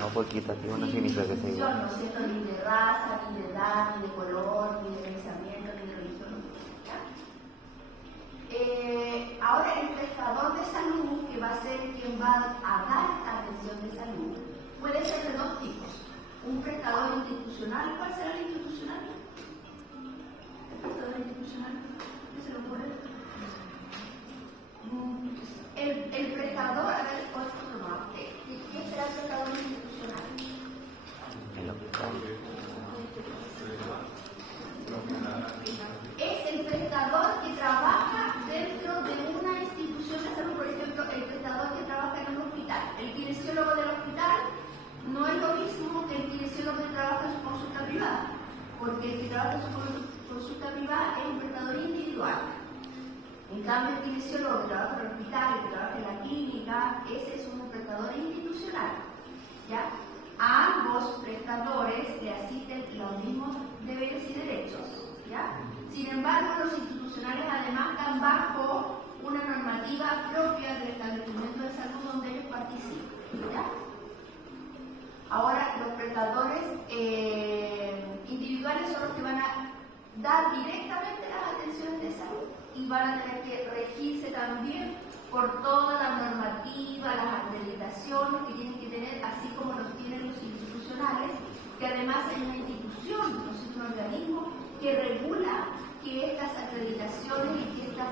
No, equitativo no significa que sea igual. No siento ni de raza, ni de edad, ni de color, ni de pensamiento, ni de religión. Ahora el prestador de salud, que va a ser quien va a dar atención de salud, puede ser de dos tipos. Un prestador institucional. ¿Cuál será el institucional? ¿El prestador institucional? ¿Qué se lo ocurre? El prestador, a ver, otro más. ¿Qué será el prestador institucional? El hospital. Es el prestador que trabaja dentro de una institución de salud. Por ejemplo, el prestador que trabaja en un hospital. El kinesiólogo del hospital no es lo mismo que el kinesiólogo que trabaja en su consulta privada, porque el que trabaja en su consulta privada es un prestador individual. En cambio, el kinesiólogo que trabaja en el hospital, el que trabaja en la clínica, ese es un prestador institucional. ¿Ya? A ambos prestadores le asisten los mismos deberes y derechos. ¿Ya? Sin embargo, los institucionales además están bajo una normativa propia del establecimiento de salud donde ellos participan. ¿Ya? Ahora, los prestadores individuales son los que van a dar directamente las atenciones de salud y van a tener que regirse también por toda la normativa, las acreditaciones que tienen que tener, así como los tienen los institucionales, que además hay una institución, un organismo que regula que estas acreditaciones y que estas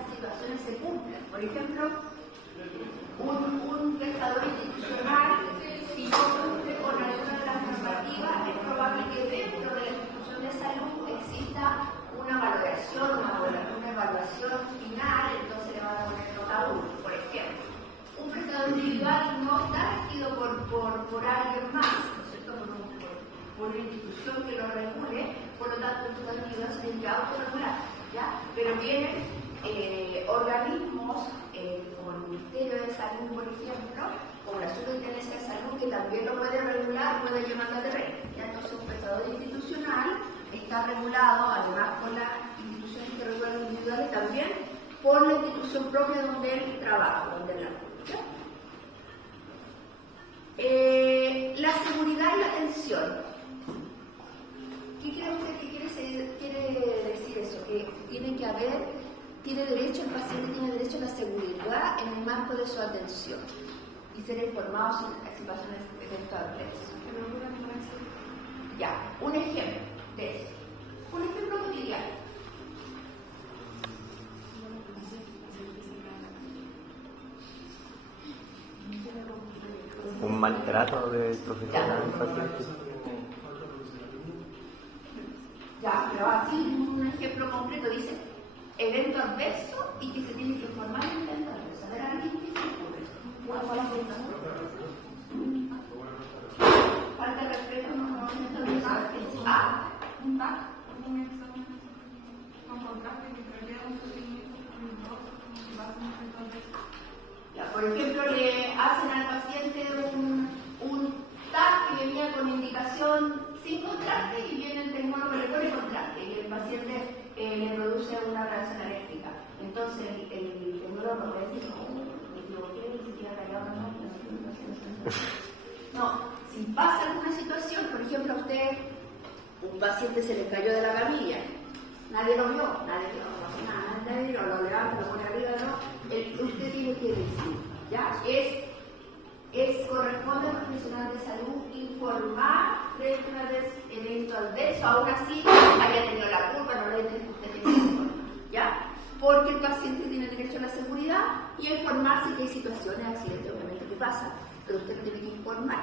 Por ejemplo, un prestador institucional, si no cumple con alguna de las normativas, es probable que dentro de la institución de salud exista una valoración, una evaluación final, entonces le van a poner nota 1, por ejemplo. Un prestador individual no está regido por alguien más, ¿no es cierto? Por una institución que lo regule, por lo tanto el prestador individual se tiene que autorregular, ¿ya? Pero vienen organismos como el Ministerio de Salud, por ejemplo, como la Superintendencia de Salud, que también lo puede regular, puede llevar la terreno. Entonces un prestador institucional está regulado, además por las instituciones que regulan individuales, también por la institución propia donde él trabaja, donde él labora. La seguridad y la atención. ¿Qué cree usted que quiere decir eso? Que tiene que haber, el paciente tiene derecho a la seguridad en el marco de su atención y ser informado si pasan eventuales. Ya, un ejemplo de eso. Un ejemplo cotidiano. Un maltrato del profesional al paciente. Ya, pero así un ejemplo concreto dice evento adverso y que se tiene que informar en el evento adverso. A ver, ¿alguien qué se ocurre? ¿Cuál fue la pregunta? Falta de respeto, no un examen con contraste que prevé un procedimiento por ejemplo, le hacen al paciente un TAC que venía con indicación sin contraste y viene el tecnólogo le pone contraste y el paciente le produce una reacción alérgica. Entonces el tecnólogo puede decir, no, me equivoqué, ni siquiera callado, no, si pasa alguna situación, por ejemplo, a usted, un paciente se le cayó de la camilla, nadie lo vio, nadie lo levanta, lo pone arriba, no, usted tiene que decir, ¿ya? Corresponde al profesional de salud informar frente a un evento adverso, aún así haya tenido la culpa, no le tiene que usted tiene que informar, ¿ya? Porque el paciente tiene derecho a la seguridad y a informarse que hay situaciones, accidentes, obviamente que pasan, pero usted tiene que informar.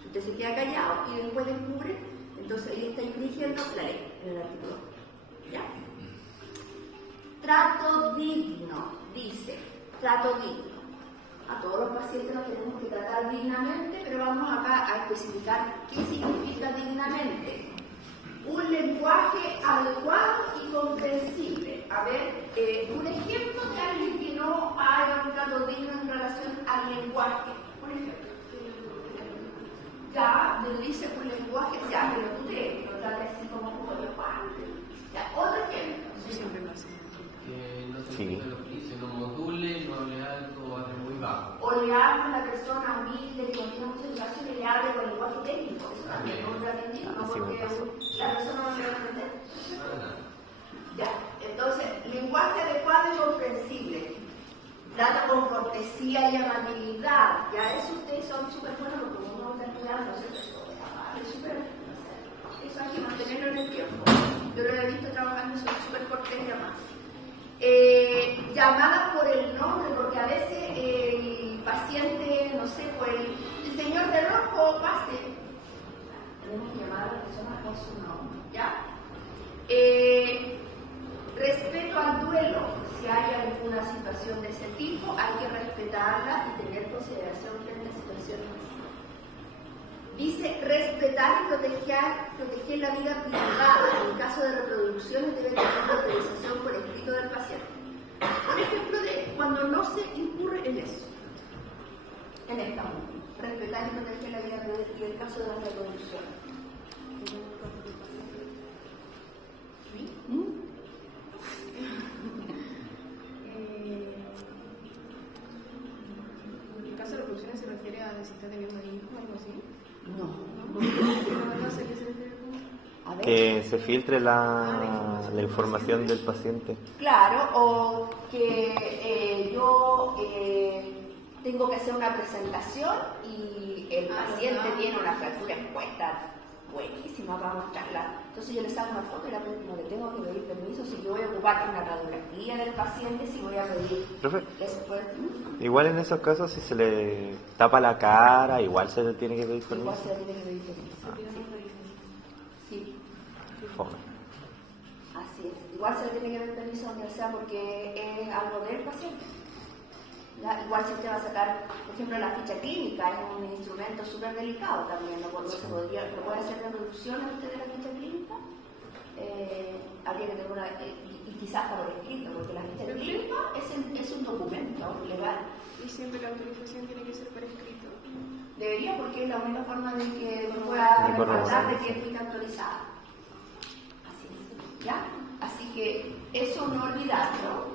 Si usted se queda callado y después descubre, entonces ahí está infringiendo la ley en el artículo, ¿ya? Trato digno, dice, trato digno. A todos los pacientes los tenemos que tratar dignamente, pero vamos acá a especificar qué significa dignamente. Un lenguaje adecuado y comprensible. A ver, un ejemplo de alguien que no haga un trato digno en relación al lenguaje. Por ejemplo, ya me dice un lenguaje, ya, pero usted lo trata así como yo, Juan. Ya, otro ejemplo. Siempre lo hacen. No se Sí. lo dice, no module, no hable alto, hable muy bajo. O le habla a una persona humilde que no tiene mucha educación y le hable con lenguaje técnico. Eso también no es un digno, Así me porque pasó. la persona no le va a entender. Nada. Ya, entonces, lenguaje adecuado y comprensible. Trata con cortesía y amabilidad. Ya eso ustedes son súper buenos porque uno está estudiando, ¿cierto? Es súper. Eso hay que mantenerlo en el tiempo. Yo lo he visto trabajando y soy súper cortés y amable. Llamadas por el nombre, porque a veces el paciente, no sé, pues el señor de rojo pase. Tenemos que llamar a la persona por su nombre, ¿ya? Respeto al duelo. Si hay alguna situación de ese tipo, hay que respetarla y tener consideración frente a situaciones así. Dice respetar y proteger la vida privada. En caso de reproducciones debe tener la autorización por escrito del paciente. Un ejemplo de cuando no se incurre en eso. En esta respetar y proteger la vida privada y el caso de las reproducciones. ¿Sí? ¿El caso de reproducciones se refiere a si está teniendo hijos o algo así? No. ¿No sé qué se refiere como? A ver. Que se filtre la información del paciente. Claro, o que yo tengo que hacer una presentación y el paciente tiene una fractura expuesta buenísima para mostrarla. Entonces yo le saco una foto y la no le tengo que pedir permiso si yo voy a ocupar una radiografía del paciente, si voy a pedir Profe, después. igual en esos casos si se le tapa la cara, igual se le tiene que pedir permiso. Igual se le tiene que pedir permiso. Sí. Fome. Así es. Igual se le tiene que pedir permiso donde sea porque es algo del paciente. ¿Ya? Igual si usted va a sacar, por ejemplo, la ficha clínica, es un instrumento súper delicado también, ¿no? Cuando se puede hacer reproducciones usted de la ficha clínica, habría que tener una, y quizás hasta por escrito, porque la ficha clínica es un documento legal. Y siempre la autorización tiene que ser por escrito. Debería, porque es la única forma de que uno pueda respaldar de que esté autorizada. Así es, ¿ya? Así que eso no olvidarlo.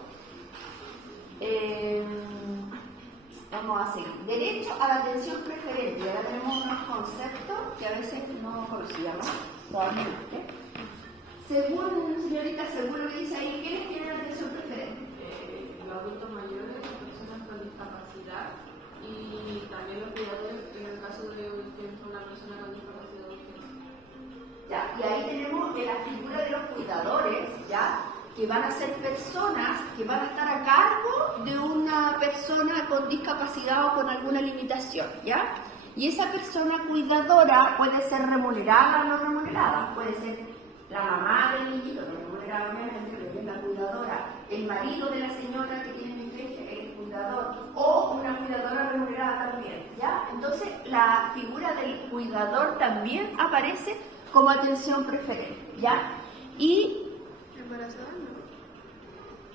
Vamos a seguir. Derecho a la atención preferente. Ahora tenemos unos conceptos que a veces no conocíamos, probablemente. Según, señorita, según lo que dice ahí, ¿quiénes tienen atención preferente? Los adultos mayores, las personas con discapacidad y también los cuidadores en el caso de que es una persona con discapacidad urgente. Ya, y ahí tenemos la figura de los cuidadores, ¿ya? Que van a ser personas que van a estar a cargo de una persona con discapacidad o con alguna limitación, ¿ya? Y esa persona cuidadora puede ser remunerada o no remunerada, puede ser la mamá del niño, remunerada obviamente, pero es la cuidadora, el marido de la señora que tiene emergencia, el cuidador, o una cuidadora remunerada también, ¿ya? Entonces, la figura del cuidador también aparece como atención preferente, ¿ya? Y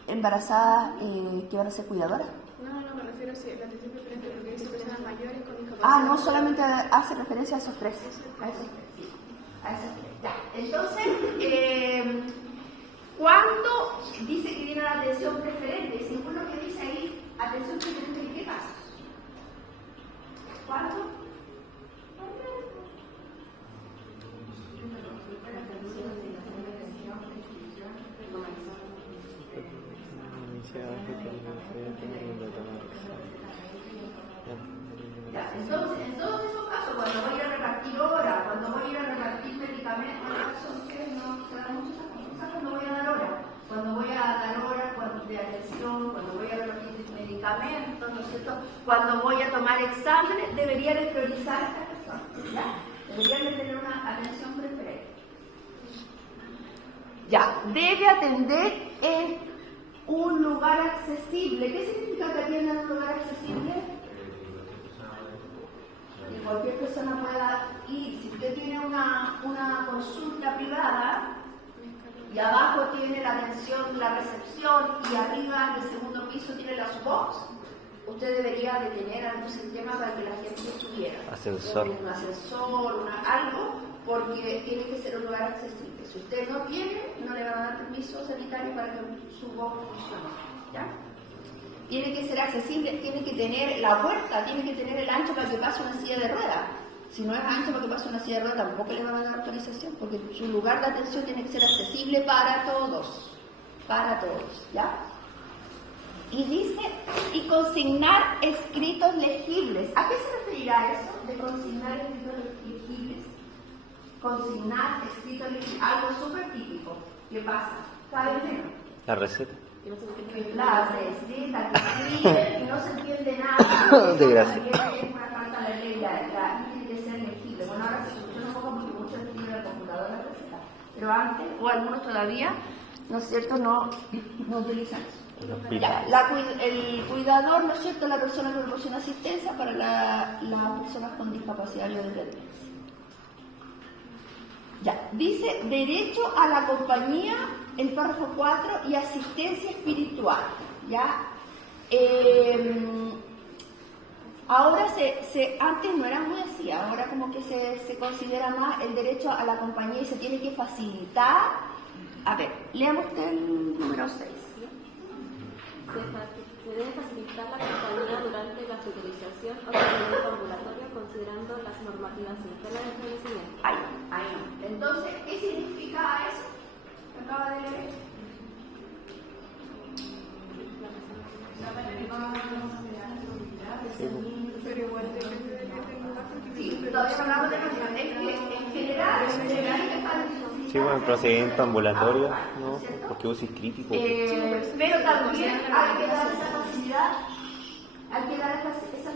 ¿Embarazada? ¿qué van a ser cuidadoras? No, me refiero a la atención preferente porque dice personas mayores con discapacidad. Ah, no solamente hace referencia a esos tres. A esos tres, sí. A esos tres. Ya. Entonces, ¿cuándo dice que tiene la atención preferente? Según lo que dice ahí, atención preferente, ¿en qué casos? ¿Cuándo? Ya, entonces, en todos esos casos, cuando voy a repartir hora, cuando voy a repartir medicamentos, son que no se dan muchas cosas cuando voy a dar hora. Cuando voy a dar hora de atención, cuando voy a repartir medicamentos, ¿no es cierto? Cuando voy a tomar exámenes, debería de priorizar a estas personas, ¿ya? Deberían de tener una atención preferente. Ya, debe atender en un lugar accesible. ¿Qué significa que atienda en un lugar accesible? Que cualquier persona pueda ir. Si usted tiene una consulta privada y abajo tiene la atención, la recepción y arriba en el segundo piso tiene las box, usted debería de tener algún sistema para que la gente subiera. Ascensor. Un ascensor, algo, porque tiene que ser un lugar accesible. Si usted no tiene, no le van a dar permiso sanitario para que su box funcione. ¿Ya? Tiene que ser accesible, tiene que tener la puerta, tiene que tener el ancho para que pase una silla de ruedas. Si no es ancho para que pase una silla de ruedas, tampoco le van a dar autorización, porque su lugar de atención tiene que ser accesible para todos, ¿ya? Y dice, y consignar escritos legibles. ¿A qué se referirá eso de consignar escritos legibles? Consignar escritos legibles, algo súper típico. ¿Qué pasa? ¿Sabe menos? La receta. La receta que escribe y no se entiende nada. De gracia. Es una falta de ley, la tiene que ser legible. Bueno, ahora se escucha un poco porque muchos escriben en el computador la receta. Pero antes, o algunos todavía, ¿no es cierto?, no utilizan eso. Ya, el cuidador, ¿no es cierto?, la persona que proporciona asistencia para las personas con discapacidad y dependencia. Ya, dice derecho a la compañía, el párrafo 4, y asistencia espiritual. ¿Ya? Ahora antes no era muy así, ahora como que se considera más el derecho a la compañía y se tiene que facilitar. A ver, leamos usted el número 6. Se debe facilitar la compañía durante la hospitalización o tratamiento ambulatorio considerando las normativas internas del establecimiento. Ahí no. Entonces, ¿qué significa eso? ¿Qué acaba de leer? Pero igual depende del lugar. Sí, todavía no hablamos de normativas. Es que en general Sí, bueno, el procedimiento ambulatorio, ¿no? ¿cierto? Porque uso es crítico. Pero también hay que dar esa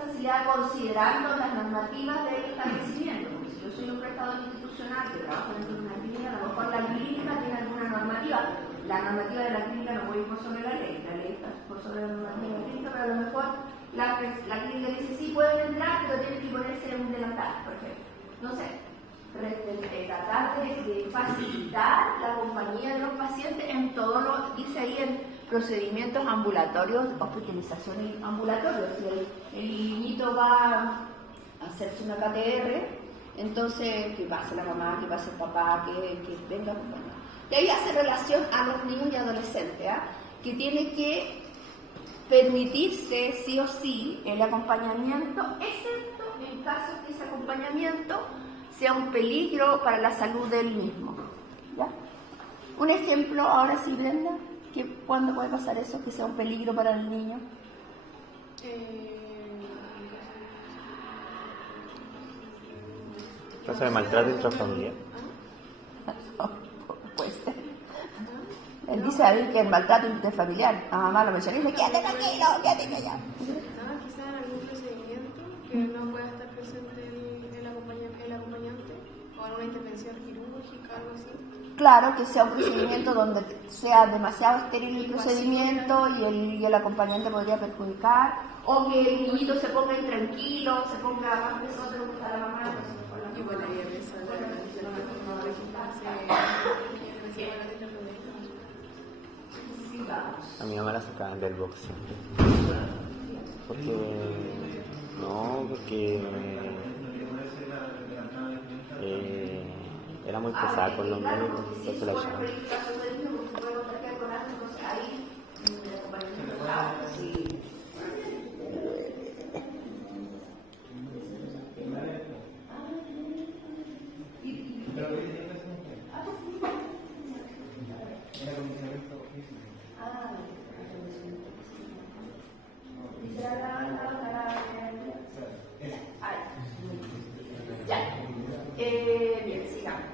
facilidad, considerando las normativas del establecimiento. Porque si yo soy un prestador institucional que trabaja dentro de una clínica, a lo mejor la clínica tiene alguna normativa. La normativa de la clínica no puede ir por sobre la ley está por sobre la normativa de la clínica, pero a lo mejor la clínica dice sí pueden entrar, pero tienen que ponerse un delantal, por ejemplo. No sé. Tratar de facilitar la compañía de los pacientes en todo lo dice ahí en procedimientos ambulatorios, hospitalización ambulatoria. Si el niñito va a hacerse una KTR, entonces que pase la mamá, que pase el papá, que venga a acompañar. Y ahí hace relación a los niños y adolescentes, que tiene que permitirse sí o sí el acompañamiento, excepto en caso que ese acompañamiento sea un peligro para la salud del mismo. ¿Ya? Un ejemplo, ahora sí, Brenda, ¿cuándo puede pasar eso, que sea un peligro para el niño? ¿Caso de maltrato intrafamiliar? Puede ser. Él dice a ver que el maltrato intrafamiliar, a mamá lo menciona y dice, quédate tranquilo, quédate allá. Quizás en algún procedimiento que no pueda estar presente el acompañante o en una intervención quirúrgica, algo así. Claro, que sea un procedimiento donde sea demasiado estéril el procedimiento y el acompañante podría perjudicar, o que el niñito se ponga intranquilo, se ponga más pesoso de buscar a la mamá. Y bueno, y en esa A mi mamá la sacaban del boxeo. Porque era muy pesada con los médicos, entonces la echaban. Bien, sigamos.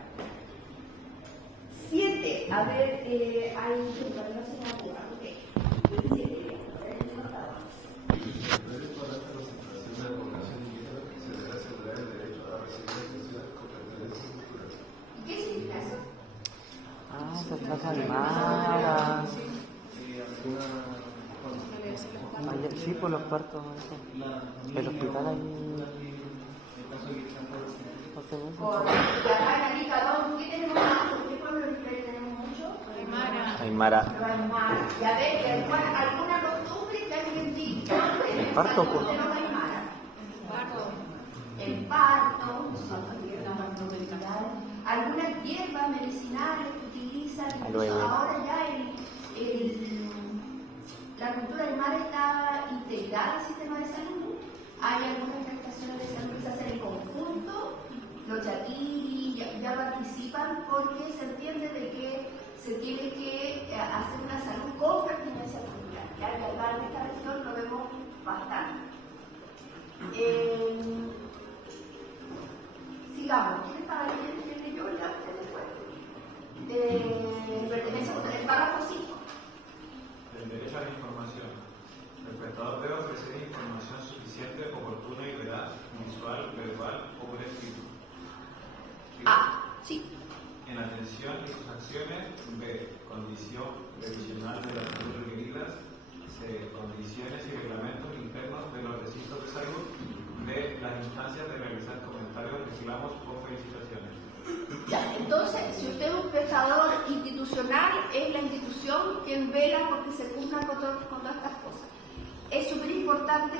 7. A ver, hay no se me ocurra. Ok. 7. ¿Qué significa eso? Ah, se trata de Mara. Sí, por los partos, eso. El hospital ahí. Y acá en Arica, ¿qué tenemos más? ¿Qué pueblo tenemos mucho? Aymara. Y a ver, alguna costumbre que alguien diga. El parto, pues. El parto, algunas hierbas medicinales que utilizan, ahora ya la cultura del mar está integrada al sistema de salud. Hay algunas prestaciones de salud que se hacen en conjunto, los yaquiri ya participan porque se entiende de que se tiene que hacer una salud con pertinencia cultural. Ya en esta región lo vemos bastante. Sigamos, ¿quién estaba leyendo? ¿Quién leyó ya después? Pertenencia cultural, el párrafo 5. El derecho a la información. El prestador debe ofrecer información suficiente, oportuna y veraz, visual, verbal o por escrito. Sí. En atención y sus acciones, B. Condición previsional de las salud requeridas. C. Condiciones y reglamentos internos de los recintos de salud. D. Las instancias de realizar comentarios, reclamos o felicitaciones. Ya, entonces, si usted es un prestador institucional, es la institución quien vela porque se cumplan con todas estas cosas. Es súper importante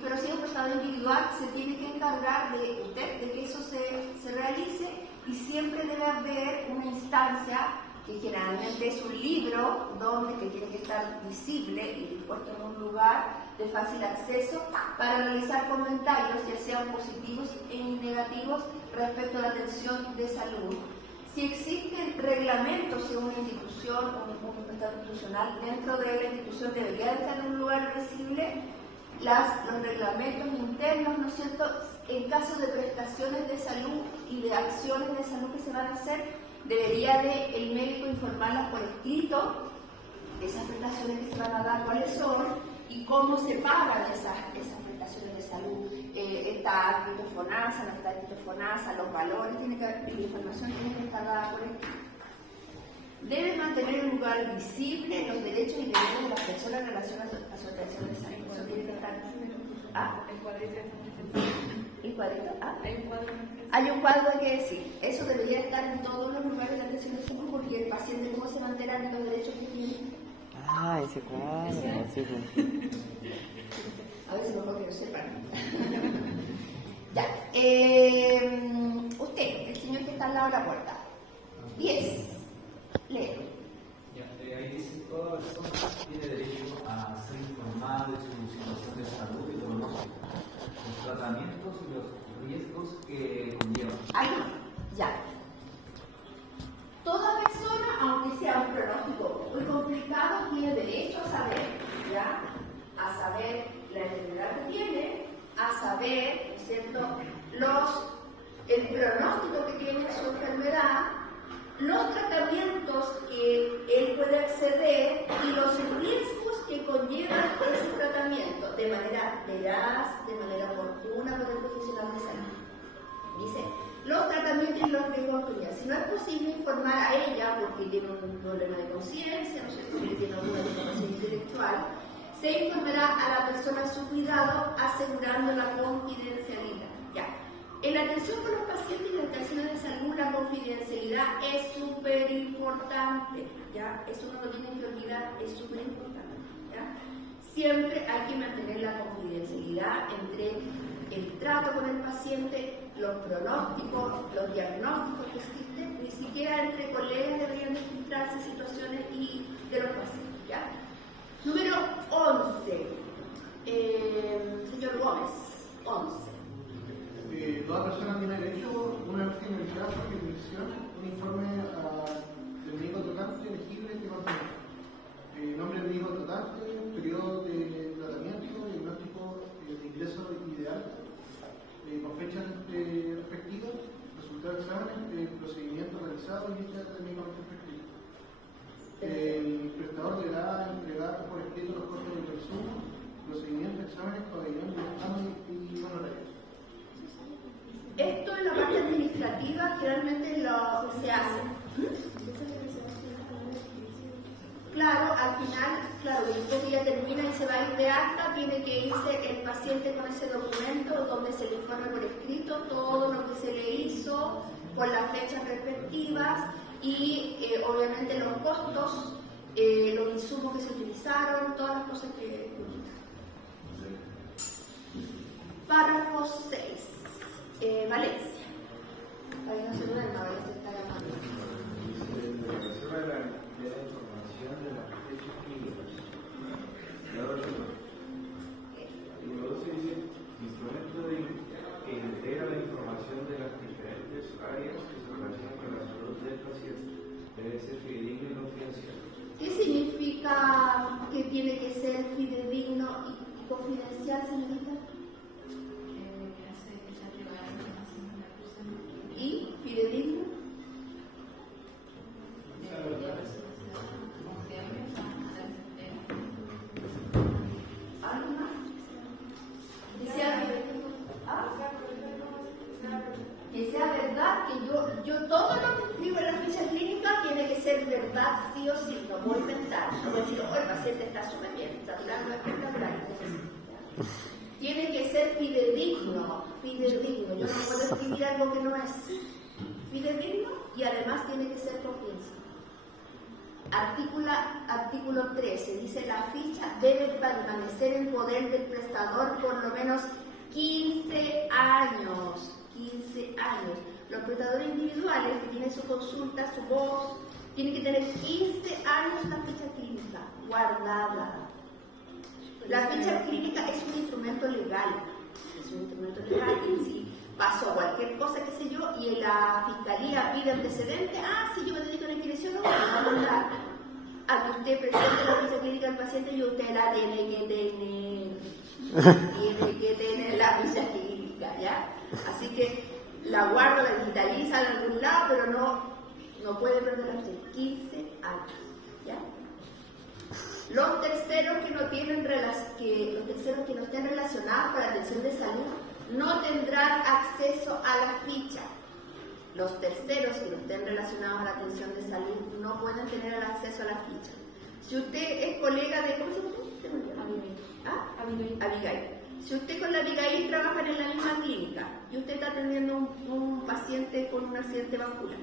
pero si es un prestador individual, se tiene que encargar de usted, de que eso se realice, y siempre debe haber una instancia que generalmente es un libro que tiene que estar visible y puesto en un lugar de fácil acceso para realizar comentarios, ya sean positivos y negativos, respecto a la atención de salud. Si existen reglamentos en una institución o un prestador institucional, dentro de la institución debería de estar en un lugar visible los reglamentos internos, ¿no es cierto?, en caso de prestaciones de salud y de acciones de salud que se van a hacer, debería el médico informarlas por escrito, esas prestaciones que se van a dar, cuáles son y cómo se pagan esas prestaciones de salud. Está escrito FONASA, no está escrito FONASA, los valores, la información tiene que estar dada por escrito. Debe mantener un lugar visible los derechos y deberes de las personas en relación a su atención de salud. Eso tiene que estar. El cuadrito. ¿El cuadrito? Hay un cuadro. Hay un cuadro que decir. Eso debería estar en todos los lugares de atención de salud porque el paciente cómo se va a enterar de los derechos que tiene. Ah, ese cuadro. Sí, sí. A ver si mejor que lo sepan. Ya. Usted, el señor que está al lado de la puerta. 10. Lee. Ahí dice: toda persona tiene derecho a ser informada de su situación de salud y pronóstico, los tratamientos y los riesgos que conllevan. Ahí no, ya. Toda persona, aunque sea un pronóstico muy complicado, tiene derecho a saber, ¿ya? A saber la enfermedad que tiene, a saber, ¿no es cierto?, el pronóstico que tiene su enfermedad, los tratamientos que él puede acceder y los riesgos que conllevan ese tratamiento de manera veraz, de manera oportuna por el profesional de salud. Dice, los tratamientos y los riesgos que conllevan. Si no es posible informar a ella porque tiene un problema de conciencia, no sé, porque tiene alguna deformación intelectual, se informará a la persona a su cuidado asegurando la confidencialidad. Ya. En la atención con los pacientes y las atenciones de salud, la confidencialidad es súper importante, ¿ya? Eso no lo tienen que olvidar, es súper importante, ¿ya? Siempre hay que mantener la confidencialidad entre el trato con el paciente, los pronósticos, los diagnósticos que existen, ni siquiera entre colegas deberían de filtrarse situaciones y de los pacientes, ¿ya? Número 11, señor Gómez, 11. Toda persona tiene derecho, una vez finalizada su revisión, un informe del médico tratante elegible que contiene nombre del médico tratante, periodo de tratamiento, diagnóstico de ingreso ideal, con fechas respectivas, resultados de exámenes, procedimiento realizado y lista del médico respectivo. El prestador deberá entregar por escrito los costos de consumo, procedimientos, exámenes, pabellón de exámenes y honorarios. Esto en la parte administrativa generalmente lo se hace. Claro, al final, claro, después que ya termina y se va a ir de alta, tiene que irse el paciente con ese documento donde se le informa por escrito todo lo que se le hizo, con las fechas respectivas y obviamente los costos, los insumos que se utilizaron, todas las cosas que... Párrafo 6. Valencia. Para que no se duerma, Valencia está llamando. En relación a la información de las fechas clínicas, número 12 dice: instrumento que integra la información de las diferentes áreas que se relacionan con la salud del paciente debe ser fidedigno y confidencial. ¿Qué significa que tiene que ser fidedigno y confidencial, señorita? ¿Y fidedigno? ¿Algo más? Que sea verdad, que yo todo lo que escribo en la ficha clínica tiene que ser verdad sí o sí, no puedo inventar, no puedo decir, oh, el paciente está súper bien, está durando espectacular. Tiene que ser fidedigno, yo no puedo escribir algo que no es fidedigno y además tiene que ser confidencial. Artículo 13 dice: la ficha debe permanecer en poder del prestador por lo menos 15 años. 15 años. Los prestadores individuales que tienen su consulta, su voz, tienen que tener 15 años la ficha clínica guardada. La ficha clínica es un instrumento legal. Es un instrumento legal y si pasó cualquier cosa, qué sé yo, y la fiscalía pide antecedentes, si yo me dedico a una kinesióloga, me va a mandar a que usted presente la ficha clínica del paciente y usted la tiene que tener. Tiene que tener la ficha clínica, ¿ya? Así que la guardo, la digitaliza en algún lado, pero no No puede perder hasta 15 años. ¿Ya? Los terceros que no estén relacionados con la atención de salud no tendrán acceso a la ficha. Los terceros que no estén relacionados a la atención de salud no pueden tener el acceso a la ficha. Si usted es colega de... ¿Cómo se llama? Abigail. Si usted con la Abigail trabajan en la misma clínica y usted está atendiendo un paciente con un accidente vascular,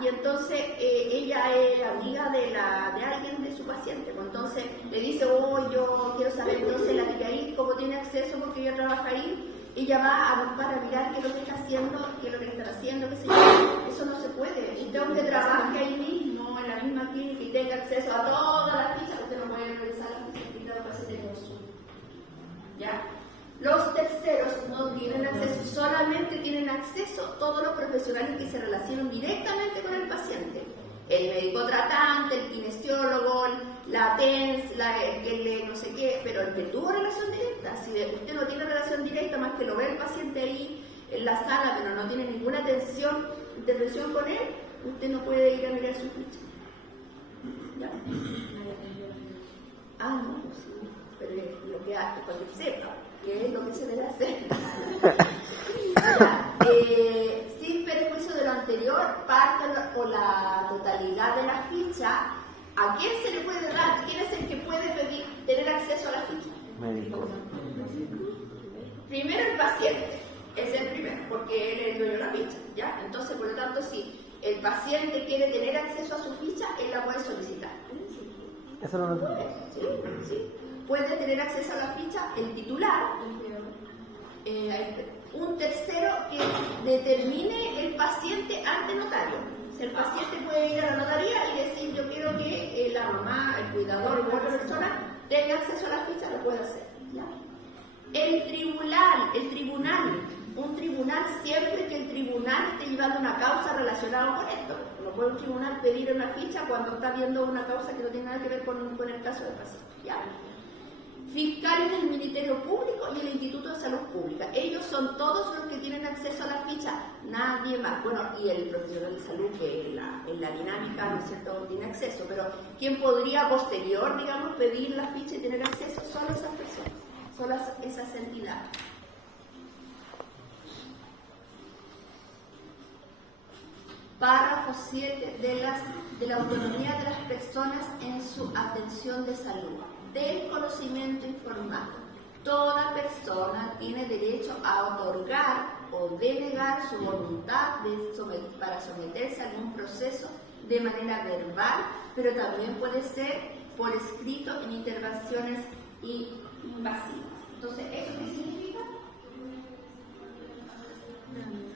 y entonces ella es amiga de alguien de su paciente, pues entonces le dice, yo quiero saber, entonces la Abigail, ¿cómo tiene acceso? Porque ella trabaja ahí, ella va a buscar, a mirar qué es lo que está haciendo, qué es lo que le están haciendo, qué sé yo. Eso no se puede. Usted, aunque trabaje ahí mismo, en la misma clínica y tenga acceso a todas las fichas, usted no puede revisar las fichas de los pacientes. ¿Ya? Los terceros no tienen acceso, solamente tienen acceso todos los profesionales que se relacionan directamente con el paciente. El médico tratante, el kinesiólogo, la TENS, el no sé qué, pero el que tuvo relación directa. Si usted no tiene relación directa más que lo ve el paciente ahí en la sala, pero no tiene ninguna intervención con él, usted no puede ir a mirar su ficha. ¿Ya? No, sí, pero es lo que hace, cuando sepa qué es lo que se debe hacer. Sin perjuicio de lo anterior, parte o la totalidad de la ficha, ¿a quién se le puede dar? ¿Quién es el que puede tener acceso a la ficha? Médico. Primero el paciente, es el primero, porque él es el dueño de la ficha, ¿ya? Entonces, por lo tanto, si el paciente quiere tener acceso a su ficha, él la puede solicitar. Eso no lo sé. Sí. Puede tener acceso a la ficha el titular, un tercero que determine el paciente ante notario. El paciente puede ir a la notaría y decir, yo quiero que la mamá, el cuidador o otra persona tenga acceso a la ficha, lo puede hacer. ¿Ya? El tribunal, un tribunal, siempre que el tribunal esté llevando una causa relacionada con esto. No puede un tribunal pedir una ficha cuando está viendo una causa que no tiene nada que ver con el caso del paciente. ¿Ya? Fiscales del Ministerio Público y el Instituto de Salud Pública. Ellos son todos los que tienen acceso a la ficha, nadie más. Bueno, y el profesional de salud que en la dinámica, ¿no es cierto?, tiene acceso, pero ¿quién podría posterior, digamos, pedir la ficha y tener acceso? Solo esas personas, solo esas entidades. Párrafo 7 de la autonomía de las personas en su atención de salud. Del conocimiento informado. Toda persona tiene derecho a otorgar o denegar su voluntad para someterse a algún proceso de manera verbal, pero también puede ser por escrito en intervenciones invasivas. Entonces, ¿eso qué significa?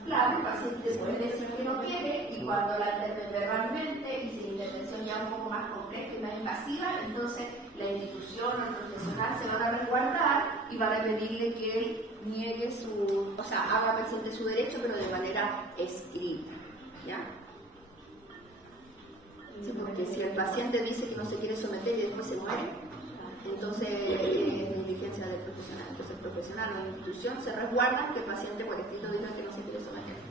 Claro, el paciente puede decir que no quiere y cuando la intervención verbalmente y sin intervención ya un poco más compleja y más invasiva, entonces la institución o el profesional se van a resguardar y van a pedirle que él niegue haga presente su derecho, pero de manera escrita. ¿Ya? Sí, porque si el paciente dice que no se quiere someter y después se muere, entonces es negligencia del profesional. Entonces el profesional o la institución se resguardan que el paciente por escrito diga que no se quiere someter.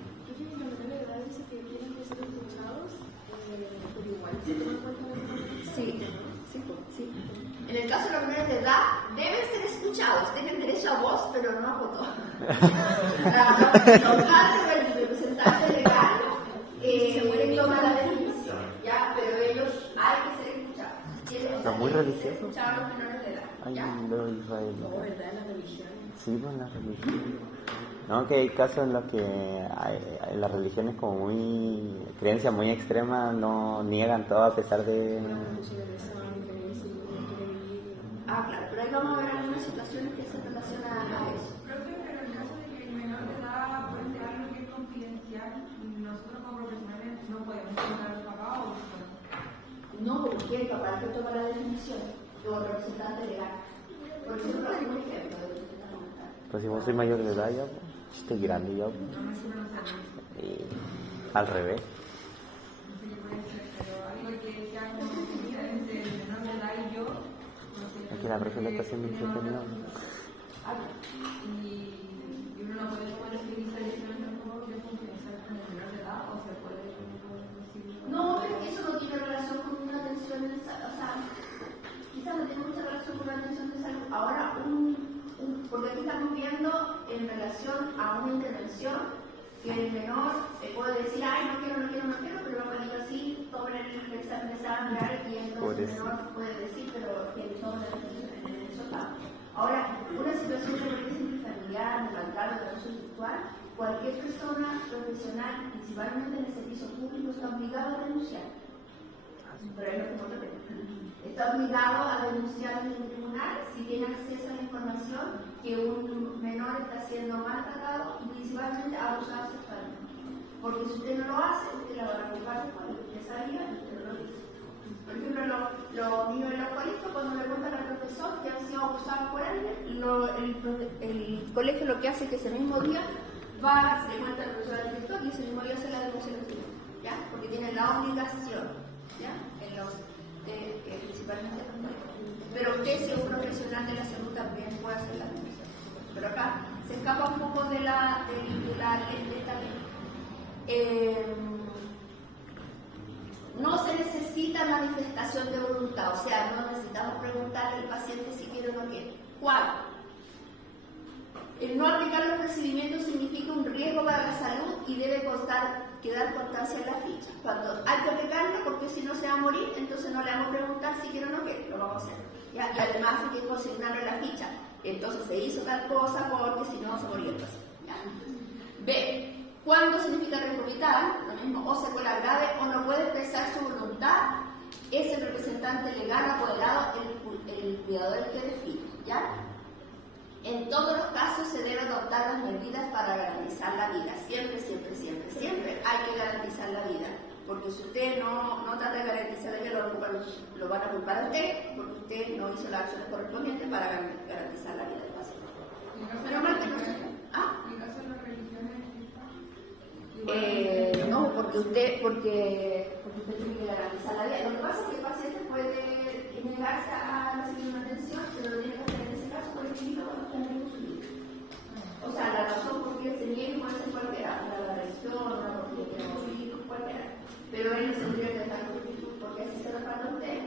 Dice que tienen que ser escuchados, pero igual se toman cuenta de Sí. En el caso de los menores de edad, deben ser escuchados, tienen derecho a voz, pero no a voto. Los padres o el representante legal toma la definición, ¿ya? Pero ellos hay que ser escuchados. ¿Está muy religioso? Escuchar a los menores de edad. Ay, ¿Ya? no, Israel. No, ¿verdad? La religión. Sí, pues la religión. No, que hay casos en los que las religiones como creencias muy extremas no niegan todo a pesar de... Claro, pero ahí vamos a ver algunas situaciones que se relacionan a eso. Profe, pero en caso de que el menor de edad cuente algo que es confidencial, nosotros como profesionales no podemos contar al papá o no, porque el papá que toma la definición, o el representante legal. Por ejemplo, hay un ejemplo de lo que te está comentando. Pues si vos soy mayor de edad ya, pues, estoy grande ya. Pues. Y al revés. Es que la presión está siendo entretenida. Y uno no puede tomar ese directamente tampoco de confianza. menor de edad o se puede recibir? No, pero que eso no tiene relación con una atención de salud, o sea, quizás no tiene mucha relación con una atención de salud. Ahora, porque aquí estamos viendo en relación a una intervención que el menor puede decir, ay, no quiero, pero va a salir así, tomen el examen de sangre y entonces el menor puede decir, pero que tomen en el sofá. Ahora, una situación de violencia familiar, de maltrato, de abuso sexual, cualquier persona profesional, principalmente en el servicio público, está obligado a denunciar. Pero es lo que nosotros tenemos. Está obligado a denunciar en el tribunal si tiene acceso a la información que un menor está siendo maltratado y principalmente abusado sexualmente. Porque si usted no lo hace, usted la va a culpar después. Usted sabía y usted no lo hizo. Por ejemplo, los niños en los colegios, cuando le cuentan al profesor que han sido abusados por él, el colegio lo que hace es que ese mismo día va, se le cuenta al profesor al director y ese mismo día se la denuncia al tribunal, ¿ya? Porque tienen la obligación, ¿ya? Principalmente los médicos. Pero usted, si es un profesional de la salud, también puede hacer la denuncia. Pero acá se escapa un poco de esta ley. No se necesita manifestación de voluntad, o sea, no necesitamos preguntarle al paciente si quiere o no quiere. ¿Cuál? El no aplicar los procedimientos significa un riesgo para la salud y debe quedar constancia en la ficha. Cuando hay que aplicarlo, porque si no se va a morir, entonces no le vamos a preguntar si quiere o no quiere, lo vamos a hacer. ¿Ya? Y además hay que consignarlo en la ficha. Entonces se hizo tal cosa porque si no se moría el paciente. ¿Ya? B. ¿Cuándo significa riesgo vital? Lo mismo, o secuela grave, o no puede expresar su voluntad, es el representante legal apoderado, el cuidador que define, ¿ya? En todos los casos se deben adoptar las medidas para garantizar la vida. Siempre hay que garantizar la vida. Porque si usted no trata de garantizar la vida, lo van a culpar a usted, porque usted no hizo las acciones correspondientes para garantizar la vida del paciente. Pero mal que no se... ¿Ah? ¿En caso de las religiones? No, porque usted tiene que garantizar la vida. Lo que pasa es que el paciente puede negarse a recibir una atención, pero lo tiene que hacer en ese caso por el individuo cuando está en riesgo su vida. O sea, la razón por qué se niegue puede ser cualquiera, la religión, una porque político, cualquiera. Pero él no tendría que estar con actitud, porque así se respalda usted, él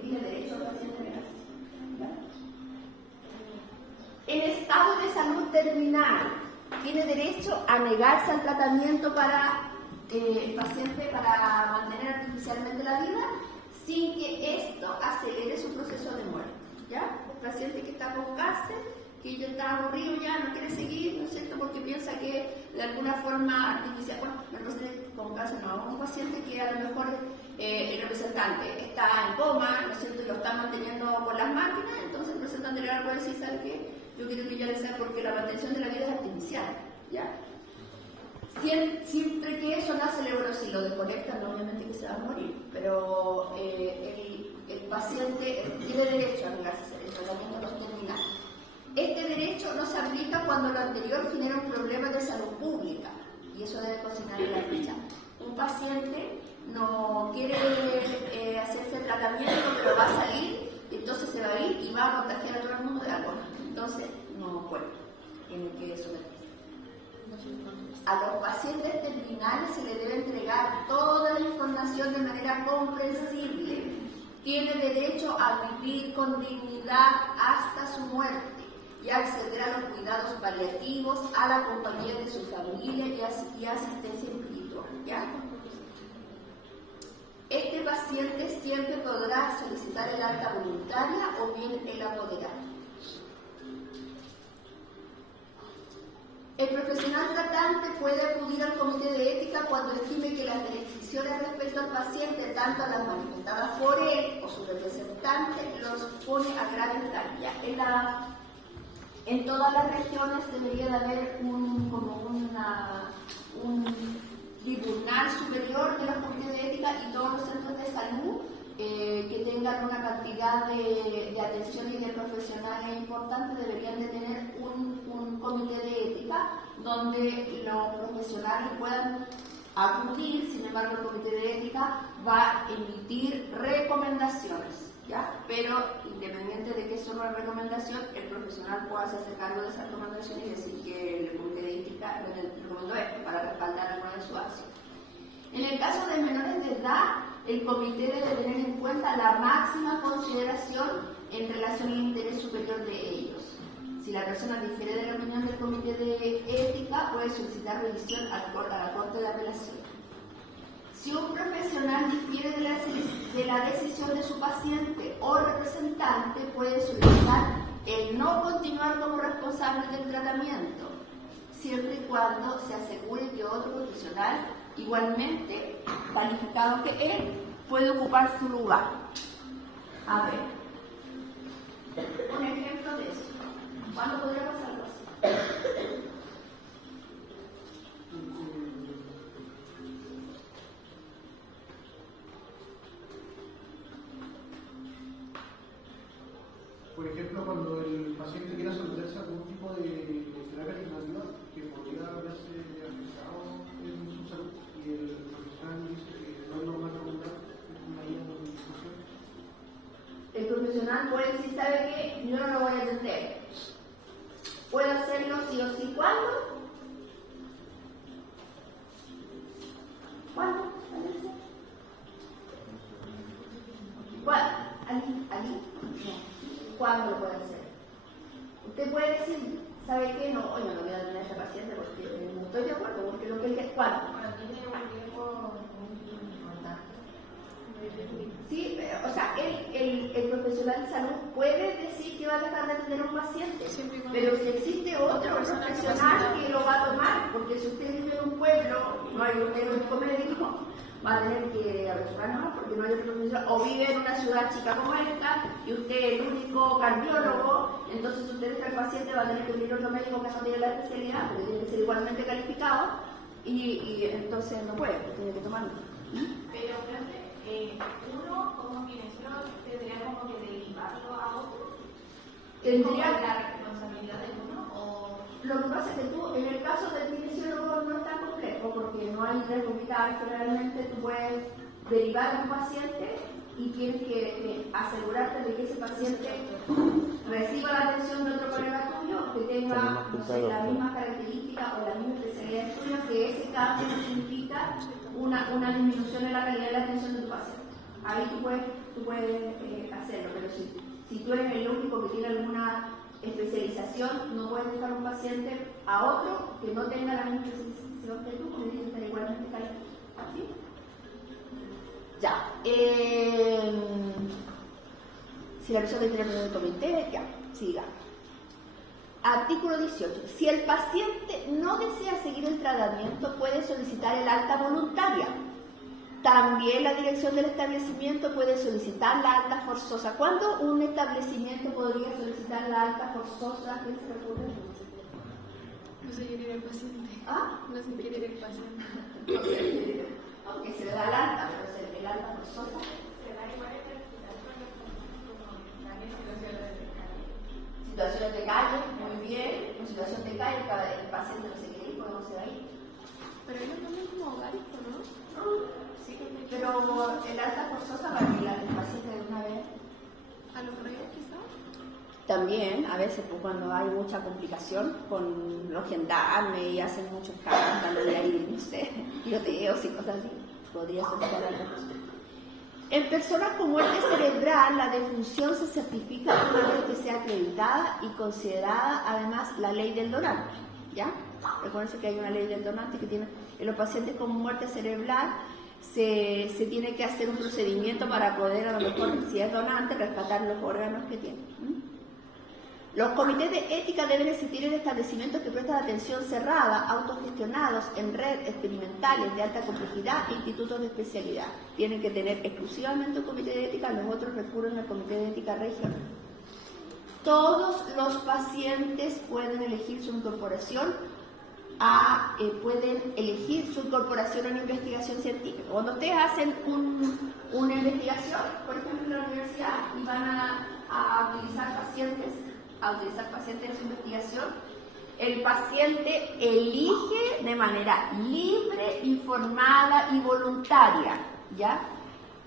tiene derecho al paciente a negarse. En estado de salud terminal, tiene derecho a negarse al tratamiento para el paciente para mantener artificialmente la vida sin que esto acelere su proceso de muerte. ¿Ya? El paciente que está con cáncer, que ya está aburrido, ya no quiere seguir, ¿no es cierto? Porque piensa que de alguna forma artificial, bueno, no sé, con cáncer no, un paciente que a lo mejor el representante está en coma, ¿no es cierto? Y lo está manteniendo con las máquinas, entonces el representante legal puede decir, ¿sabe qué? Yo quiero que ya le sea porque la mantención de la vida es artificial, ¿ya? Siempre que eso no celebra, si lo desconectan, obviamente que se va a morir, pero el paciente tiene derecho a negarse el tratamiento no terminal. Este derecho no se aplica cuando lo anterior genera un problema de salud pública, y eso debe consignar en la ficha. Un paciente no quiere hacerse el tratamiento, pero va a salir, entonces se va a ir y va a contagiar a todo el mundo de algo. Entonces, no puede, tiene que someterse. A los pacientes terminales se le debe entregar toda la información de manera comprensible. Tiene derecho a vivir con dignidad hasta su muerte y acceder a los cuidados paliativos, a la compañía de su familia y asistencia espiritual. ¿Ya? Este paciente siempre podrá solicitar el alta voluntaria o bien el apoderado. El profesional tratante puede acudir al comité de ética cuando estime que las decisiones respecto al paciente, tanto las manifestadas por él o su representante, los pone a graves daños. En todas las regiones debería de haber un tribunal superior de los comités de ética y todos los centros de salud que tengan una cantidad de atención y de profesionales importantes deberían de tener un comité de ética donde los profesionales puedan acudir. Sin embargo, el comité de ética va a emitir recomendaciones, ¿ya? Pero independiente de que eso no es recomendación, el profesional puede hacerse cargo de esa recomendación y decir que el comité de ética recomendó esto para respaldar alguna de sus acciones. En el caso de menores de edad, el comité debe tener en cuenta la máxima consideración en relación al interés superior de ellos. Si la persona difiere de la opinión del comité de ética, puede solicitar revisión a la Corte de Apelación. Si un profesional difiere de la decisión de su paciente o representante, puede solicitar el no continuar como responsable del tratamiento, siempre y cuando se asegure que otro profesional igualmente calificado que él puede ocupar su lugar. A ver, un ejemplo de eso. ¿Cuándo podría pasar algo así? Por ejemplo, cuando el paciente quiera someterse a algún tipo de terapia alternativa que podría haberse afectado en su salud y el profesional dice que no es normal preguntar, una discusión. El profesional puede decir, ¿sabe qué? Yo no lo voy a atender. ¿Puedo hacerlo sí o sí? ¿Cuándo? ¿Cuándo? ¿Allí? ¿Cuándo lo puede hacer? Usted puede decir, ¿sabe qué? No, oye, no voy a atender a este paciente porque no estoy de acuerdo, porque lo que él quiere. ¿Cuándo? Sí, o sea, el profesional de salud puede decir que va a dejar de atender a un paciente, pero si existe otro profesional que lo va a tomar, porque si usted vive en un pueblo, no hay un médico médico, va a tener que apresurarnos porque no hay otro profesional, o vive en una ciudad chica como esta y usted es el único cardiólogo, entonces usted deja al paciente, va a tener que venir otro médico que no tiene la especialidad, porque tiene que ser igualmente calificado, y entonces no puede, tiene que tomarlo. Pero, uno como kinesiólogo tendría como que derivarlo a otro. Tendría la responsabilidad de uno o... Lo que pasa es que tú, en el caso del kinesiólogo, no es tan complejo porque no hay riesgo vital. Generalmente tú puedes derivar a un paciente y tienes que asegurarte de que ese paciente reciba la atención de otro colega tuyo que tenga, no sé, la misma característica o la misma especialidad tuya, que ese cambio no significa una disminución en la calidad de la atención de tu paciente. Ahí tú puedes hacerlo, pero si tú eres el único que tiene alguna especialización, no puedes dejar un paciente a otro que no tenga la misma especialización que tú, porque tiene que estar igualmente calificado. ¿Sí? Ya. Si la persona tiene el comité, ya, siga. Artículo 18. Si el paciente no desea seguir el tratamiento, puede solicitar el alta voluntaria. También la dirección del establecimiento puede solicitar la alta forzosa. ¿Cuándo un establecimiento podría solicitar la alta forzosa? ¿Qué se recuerda? No se quiere ir el paciente. ¿Ah? No se quiere ir el paciente. Aunque se le da el alta, pero el alta forzosa. Se da igual en el Situaciones de calle, muy bien. En situación de calle, el paciente no se quiere ir, ¿cómo se va a ir? Pero ellos no ven como hogarisco, ¿no? Sí, pero el alta forzosa va a ir el paciente de una vez. A los reyes quizás. También, a veces, pues, cuando hay mucha complicación con los gendarmes y hacen muchos escándalos y hay, no sé, tiroteos y cosas así, podría solicitar la alta forzosa. En personas con muerte cerebral, la defunción se certifica una vez que sea acreditada y considerada, además, la ley del donante. ¿Ya? Recuerden que hay una ley del donante que tiene, en los pacientes con muerte cerebral se tiene que hacer un procedimiento para poder, a lo mejor, si es donante, rescatar los órganos que tiene. Los comités de ética deben existir en establecimientos que prestan atención cerrada, autogestionados, en red, experimentales, de alta complejidad e institutos de especialidad. Tienen que tener exclusivamente un comité de ética, los otros recurren al comité de ética regional. Todos los pacientes pueden elegir su incorporación a una investigación científica. Cuando ustedes hacen una investigación, por ejemplo, en la universidad, y van a utilizar pacientes en su investigación, el paciente elige de manera libre, informada y voluntaria, ¿ya?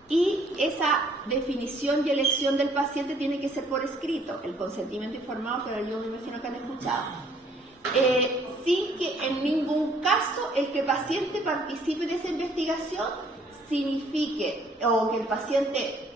Y esa definición y elección del paciente tiene que ser por escrito, el consentimiento informado, pero yo me imagino que han escuchado. Sin que en ningún caso el que el paciente participe de esa investigación signifique, o que el paciente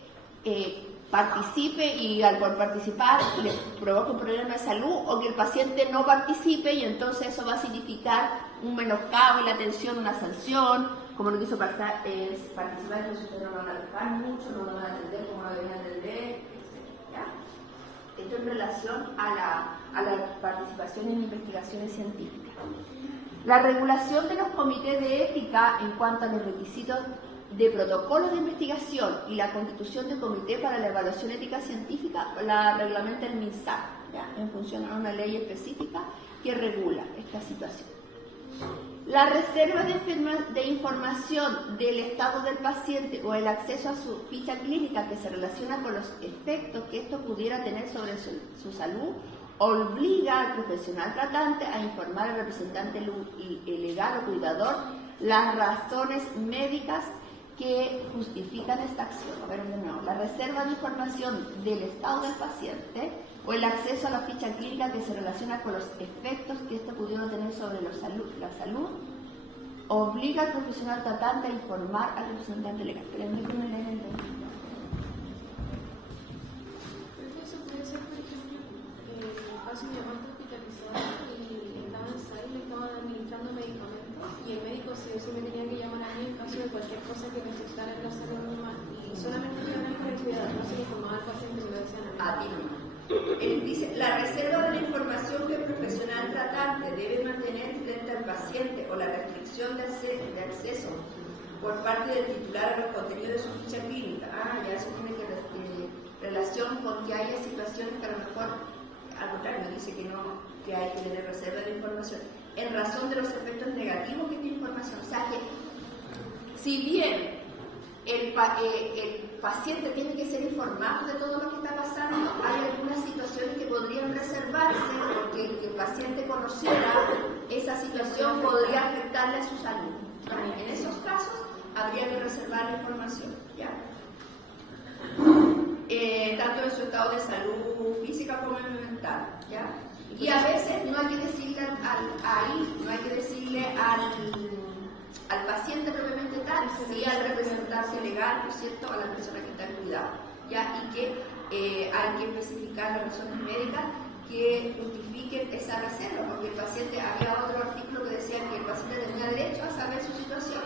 participe y al por participar le provoque un problema de salud, o que el paciente no participe y entonces eso va a significar un menoscabo y la atención, una sanción, como lo que hizo participar, entonces ustedes no van a buscar mucho, no lo van a atender como lo deberían atender, etc. Esto en relación a la participación en investigaciones científicas. La regulación de los comités de ética en cuanto a los requisitos de protocolos de investigación y la constitución de comité para la evaluación ética científica la reglamenta el MinSal, en función a una ley específica que regula esta situación. La reserva de información del estado del paciente o el acceso a su ficha clínica que se relaciona con los efectos que esto pudiera tener sobre su salud obliga al profesional tratante a informar al representante legal o cuidador las razones médicas que justifican esta acción. A ver, de nuevo, la reserva de información del estado del paciente o el acceso a la ficha clínica que se relaciona con los efectos que esto pudiera tener sobre la salud obliga al profesional tratante a informar al representante legal. Permíteme leer el reglamento. Eso puede ser, por ejemplo, el caso de mi mamá hospitalizada y estaba en SAI, le estaban administrando medicamentos y el médico sí me tenía que llamar a mí en caso de cualquier cosa que necesitara en la salud normal y solamente yo era para el cuidador, no se le informaba al paciente, me lo decían a mí. Él dice, la reserva de la información que el profesional tratante debe mantener frente al paciente o la restricción de acceso por parte del titular a los contenidos de su ficha clínica. Ya eso tiene que relación con que haya situaciones que a lo mejor, al contrario, dice que no, que hay que tener reserva de la información, en razón de los efectos negativos que esta información. O sea que, si bien el paciente tiene que ser informado de todo lo que está pasando, hay algunas situaciones que podrían reservarse porque el paciente conociera esa situación podría afectarle a su salud. En esos casos habría que reservar la información, ¿ya? Tanto en su estado de salud física como mental, ¿ya? Y a veces no hay que decirle al paciente propiamente tal, sí al representante legal, ¿no es cierto?, a la persona que está en cuidado, ¿ya? Y que hay que especificar las razones médicas que justifiquen esa reserva, porque el paciente, había otro artículo que decía que el paciente tenía derecho a saber su situación.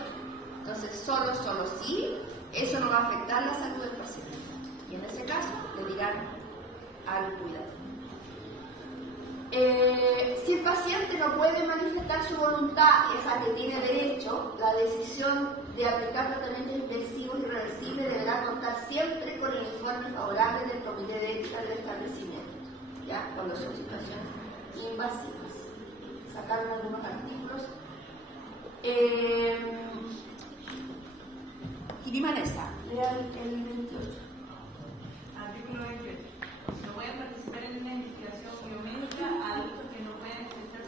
Entonces, solo sí, eso no va a afectar la salud del paciente. Y en ese caso, le dirán al cuidador. Si el paciente no puede manifestar su voluntad, esa que tiene derecho, la decisión de aplicar tratamientos intensivos y irreversibles deberá contar siempre con el informe favorable del comité de ética del establecimiento, ¿ya? Cuando son situaciones invasivas. Sacaron algunos artículos. Kirimanesa, lea el 28. Artículo 28. No pueden participar en una investigación biomédica a adultos que no puedan expresar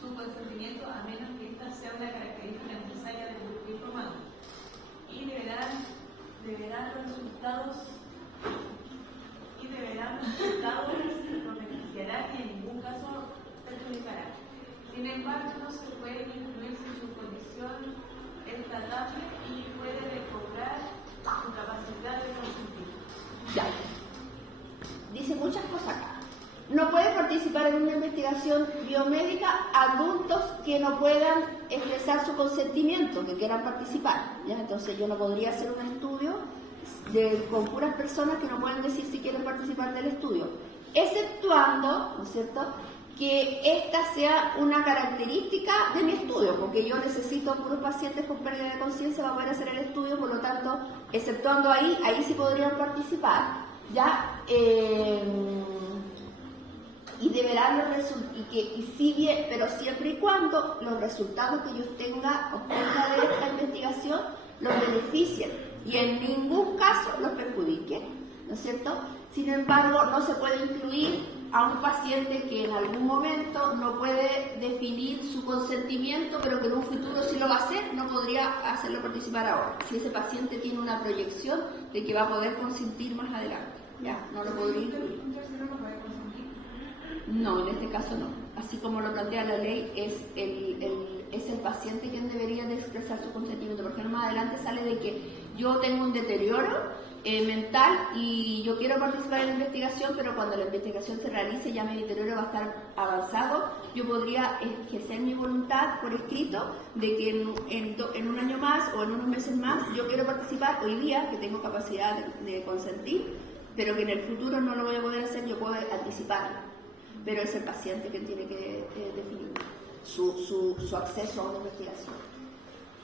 su consentimiento a menos que esta sea una característica necesaria del grupo informado. Y deberán los resultados no beneficiarán y en ningún caso perjudicarán. Sin embargo, no se puede incluir si su condición es tratable y puede recobrar su capacidad de consentir. Ya. Dice muchas cosas acá. No puede participar en una investigación biomédica adultos que no puedan expresar su consentimiento, que quieran participar. ¿Ya? Entonces yo no podría hacer un estudio con puras personas que no pueden decir si quieren participar del estudio, exceptuando, ¿no es cierto?, que esta sea una característica de mi estudio, porque yo necesito puros pacientes con pérdida de conciencia para poder hacer el estudio, por lo tanto, exceptuando ahí sí podrían participar, ¿ya? Y deberán los resultados, pero siempre y cuando los resultados que yo obtenga de esta investigación los beneficien y en ningún caso los perjudiquen, ¿no es cierto? Sin embargo, no se puede incluir a un paciente que en algún momento no puede definir su consentimiento, pero que en un futuro sí lo va a hacer, no podría hacerlo participar ahora. Si ese paciente tiene una proyección de que va a poder consentir más adelante, ya, no lo podría incluir. ¿Un tercero no puede consentir? No, en este caso no. Así como lo plantea la ley, es el paciente quien debería de expresar su consentimiento, porque más adelante sale de que yo tengo un deterioro mental y yo quiero participar en la investigación, pero cuando la investigación se realice ya mi deterioro va a estar avanzado. Yo podría ejercer mi voluntad por escrito de que en un año más o en unos meses más yo quiero participar hoy día, que tengo capacidad de consentir, pero que en el futuro no lo voy a poder hacer, yo puedo anticiparlo. Pero es el paciente quien tiene que definir su acceso a una investigación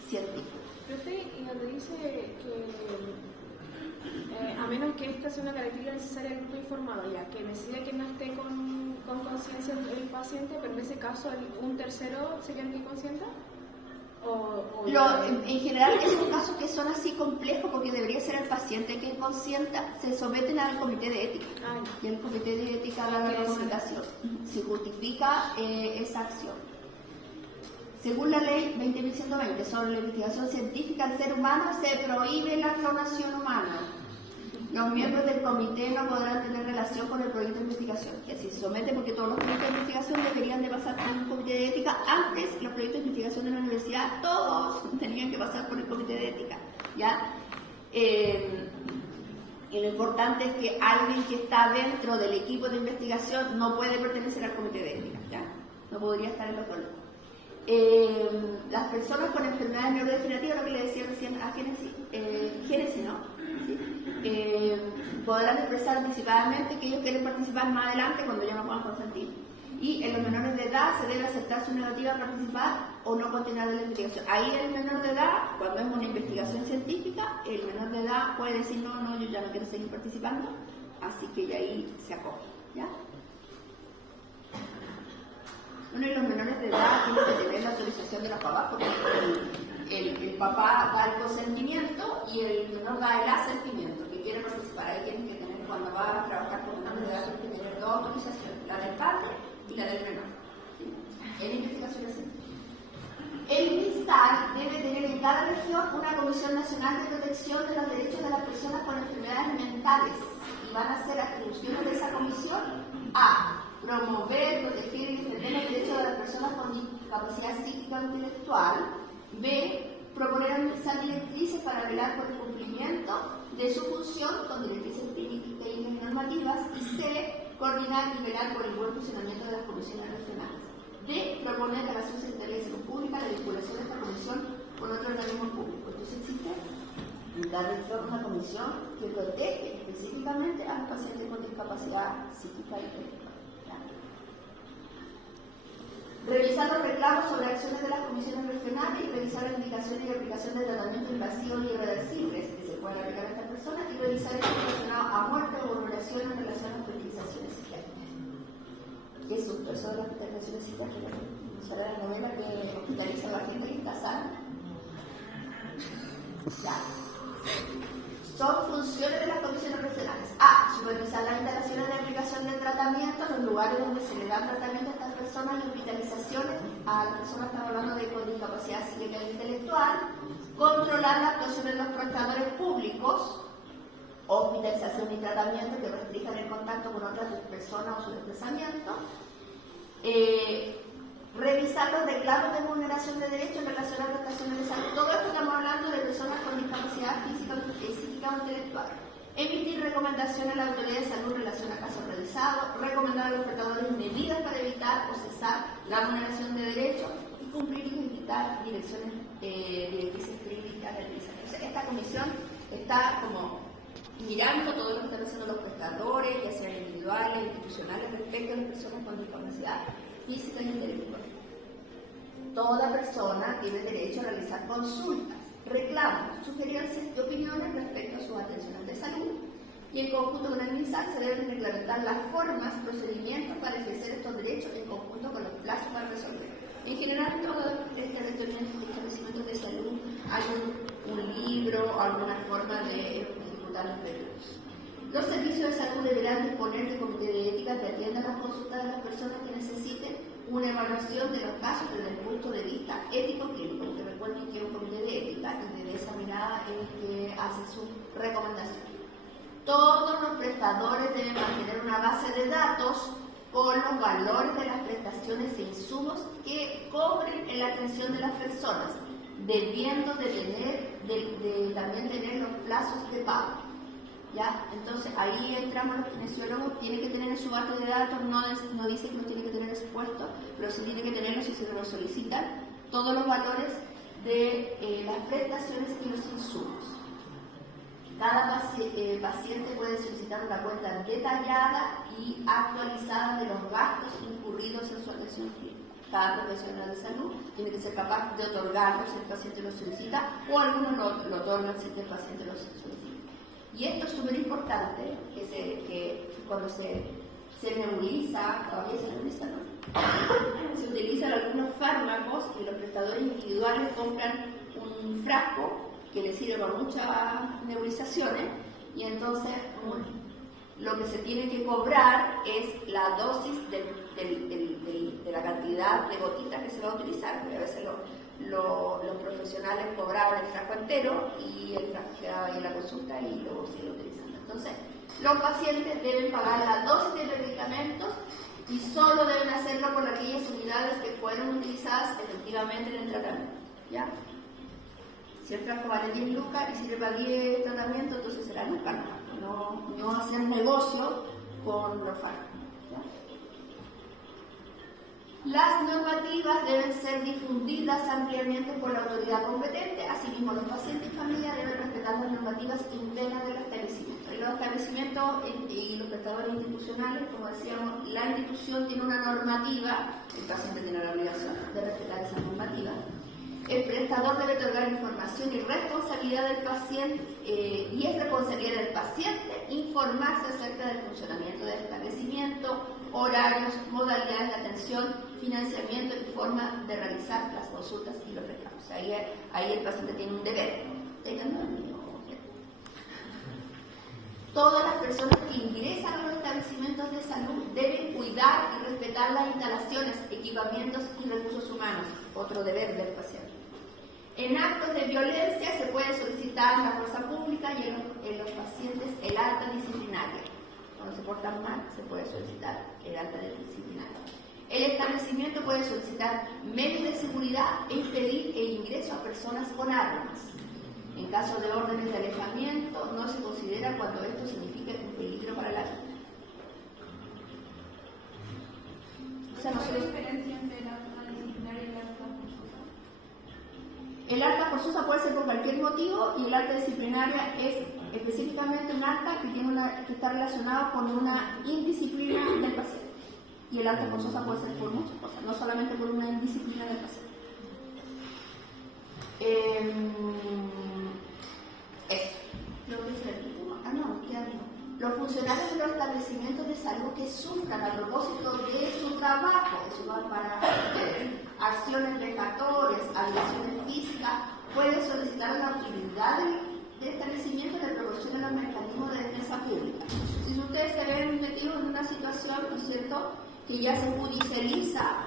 científica. Profe, y donde dice que a menos que esta sea una característica necesaria del grupo informado, ya que decide que no esté con conciencia el paciente, pero en ese caso un tercero sería el que consienta. En general esos casos que son así complejos, porque debería ser el paciente quien consienta, se someten al comité de ética y el comité de ética da la recomendación si justifica esa acción. Según la ley 20.120 sobre la investigación científica al ser humano, se prohíbe la clonación humana. Los miembros del comité no podrán tener relación con el proyecto de investigación, que así se somete, porque todos los proyectos de investigación deberían de pasar por un comité de ética. Antes, los proyectos de investigación de la universidad, todos tenían que pasar por el comité de ética, ¿ya? Y lo importante es que alguien que está dentro del equipo de investigación no puede pertenecer al comité de ética, ¿ya? No podría estar en los otro lado. Las personas con enfermedades neurodegenerativas, lo que le decía recién a Génesis, ¿no? ¿Sí? Podrán expresar anticipadamente que ellos quieren participar más adelante cuando ya no puedan consentir. Y en los menores de edad se debe aceptar su negativa a participar o no continuar en la investigación. Ahí el menor de edad, cuando es una investigación científica, el menor de edad puede decir no, yo ya no quiero seguir participando, así que ya ahí se acoge, ¿ya? Bueno, y los menores de edad tienen que tener la autorización de los papás, porque el papá da el consentimiento y el menor da el asentimiento, que quiere participar. Ahí tienen que tener, cuando va a trabajar con una menor de edad, tienen que tener dos autorizaciones, la del padre y la del menor, ¿sí? En investigaciones científicas. El MinSal debe tener en cada región una Comisión Nacional de Protección de los Derechos de las Personas con Enfermedades Mentales, y van a ser atribuciones de esa comisión a promover, proteger y defender los derechos de las personas con discapacidad psíquica o intelectual. B. Proponer directrices para velar por el cumplimiento de su función con directrices clínicas y normativas. Y C. Coordinar y velar por el buen funcionamiento de las comisiones regionales. D. Proponer la relación secretaria de salud pública, la vinculación de esta comisión con otro organismo público. Entonces existe en cada región una comisión que protege específicamente a los pacientes con discapacidad psíquica y intelectual. Revisar los reclamos sobre acciones de las comisiones regionales y revisar las indicaciones y aplicación de tratamientos invasivos y irreversibles que se pueden aplicar a estas personas, y revisar el relacionado a muerte o vulneración en relación a las utilizaciones psiquiátricas. ¿Qué susto eso de las utilizaciones psiquiátricas? ¿No será la novela que hospitaliza a la gente que está sana? Ya. Son funciones de las comisiones regionales. A. Supervisar las instalaciones de aplicación del tratamiento, los lugares donde se le da tratamiento a estas personas y hospitalizaciones a las personas que estamos hablando de con discapacidad psíquica e intelectual. Controlar la actuación de los prestadores públicos, hospitalización y tratamiento que restrinjan el contacto con otras personas o su desplazamiento. Revisar los reclamos de vulneración de derechos en relación a prestaciones de salud. Todo esto estamos hablando de personas con discapacidad física, psíquica o intelectual. Emitir recomendaciones a la autoridad de salud en relación a casos realizados. Recomendar a los prestadores medidas para evitar o cesar la vulneración de derechos. Y cumplir y evitar directrices clínicas realizadas. O sea, esta comisión está como mirando todo lo que están haciendo los prestadores, ya sean individuales, institucionales, respecto a las personas con discapacidad física y intelectual. Toda persona tiene derecho a realizar consultas, reclamos, sugerencias y opiniones respecto a sus atenciones de salud, y en conjunto con el MinSal se deben reglamentar las formas, procedimientos para ejercer estos derechos en conjunto con los plazos para resolver. En general, en todos los establecimientos de salud hay un libro o alguna forma de ejecutar los derechos. Los servicios de salud deberán disponer de comité de ética que atienda las consultas de las personas que necesiten una evaluación de los casos desde el punto de vista ético-clínico, porque recuerden que es un comité de ética y de esa mirada es el que hace su recomendación. Todos los prestadores deben mantener una base de datos con los valores de las prestaciones e insumos que cobren en la atención de las personas, debiendo de también tener los plazos de pago. ¿Ya? Entonces ahí entramos los kinesiólogos, tiene que tener en su base de datos, no dice que lo tiene que tener expuesto, pero sí tiene que tenerlo si se lo solicitan, todos los valores de las prestaciones y los insumos. Cada paciente puede solicitar una cuenta detallada y actualizada de los gastos incurridos en su atención clínica. Cada profesional de salud tiene que ser capaz de otorgarlo si el paciente lo solicita, o algunos lo otorgan si el paciente lo solicita. Y esto es súper importante, que cuando se nebuliza, todavía se nebuliza, ¿no? Se utilizan algunos fármacos y los prestadores individuales compran un frasco que les sirve para muchas nebulizaciones, y entonces lo que se tiene que cobrar es la dosis de la cantidad de gotitas que se va a utilizar, porque a veces los profesionales cobraban el frasco entero y el frasco quedaba ahí en la consulta y luego siguen utilizando. Entonces, los pacientes deben pagar la dosis de medicamentos y solo deben hacerlo por aquellas unidades que fueron utilizadas efectivamente en el tratamiento. ¿Ya? Si el frasco vale 10 lucas y sirve para 10 tratamientos, entonces será lucas, no hacer negocio con los fármacos. Las normativas deben ser difundidas ampliamente por la autoridad competente, asimismo los pacientes y familia deben respetar las normativas internas del establecimiento. En los establecimientos y los prestadores institucionales, como decíamos, la institución tiene una normativa, el paciente tiene la obligación de respetar esa normativa. El prestador debe otorgar información y responsabilidad del paciente, y es responsabilidad del paciente informarse acerca del funcionamiento del establecimiento, horarios, modalidades de atención, financiamiento y forma de realizar las consultas y los reclamos. Ahí el paciente tiene un deber. Todas las personas que ingresan a los establecimientos de salud deben cuidar y respetar las instalaciones, equipamientos y recursos humanos, otro deber del paciente. En actos de violencia se puede solicitar la fuerza pública y en los pacientes el alta disciplinaria. Cuando se portan mal, se puede solicitar el alta disciplinaria. El establecimiento puede solicitar medios de seguridad e impedir el ingreso a personas con armas. En caso de órdenes de alejamiento, no se considera cuando esto signifique un peligro para la vida. ¿Cuál es la diferencia entre el alta disciplinaria y el alta forzosa? El alta forzosa puede ser por cualquier motivo y el alta disciplinaria es específicamente un acta que está relacionado con una indisciplina del paciente. Y el alta forzosa puede ser por muchas cosas, no solamente por una indisciplina del paciente. Eso. Los funcionarios de los establecimientos de salud que sufran a propósito de su trabajo, para acciones vejatorias, agresiones físicas, pueden solicitar a la utilidad del establecimiento que proporcione los mecanismos de defensa pública. Si ustedes se ven metidos en una situación, ¿no es cierto?, que ya se judicializa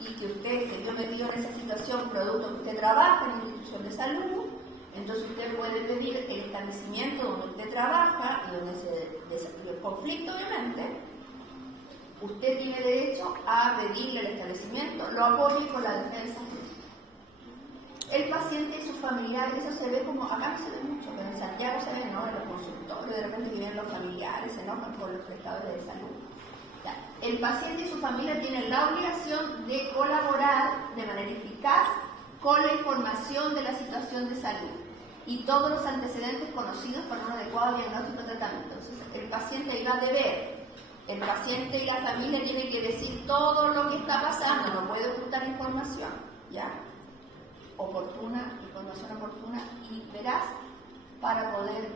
y que usted se vio metido en esa situación producto que usted trabaja en una institución de salud, entonces usted puede pedir el establecimiento donde usted trabaja y donde se desarrolla el conflicto, obviamente. Usted tiene derecho a pedirle al establecimiento, lo apoye con la defensa. El paciente y sus familiares, eso se ve como, acá no se ve mucho, pero en Santiago se ve, ¿no? En los consultorios, de repente vienen los familiares, se enojan con los prestadores de salud. Ya. El paciente y su familia tienen la obligación de colaborar de manera eficaz con la información de la situación de salud y todos los antecedentes conocidos para un adecuado diagnóstico y tratamiento. Entonces, el paciente iba a deber, el paciente y la familia tienen que decir todo lo que está pasando, no puede ocultar información, ¿ya? Información oportuna y veraz para poder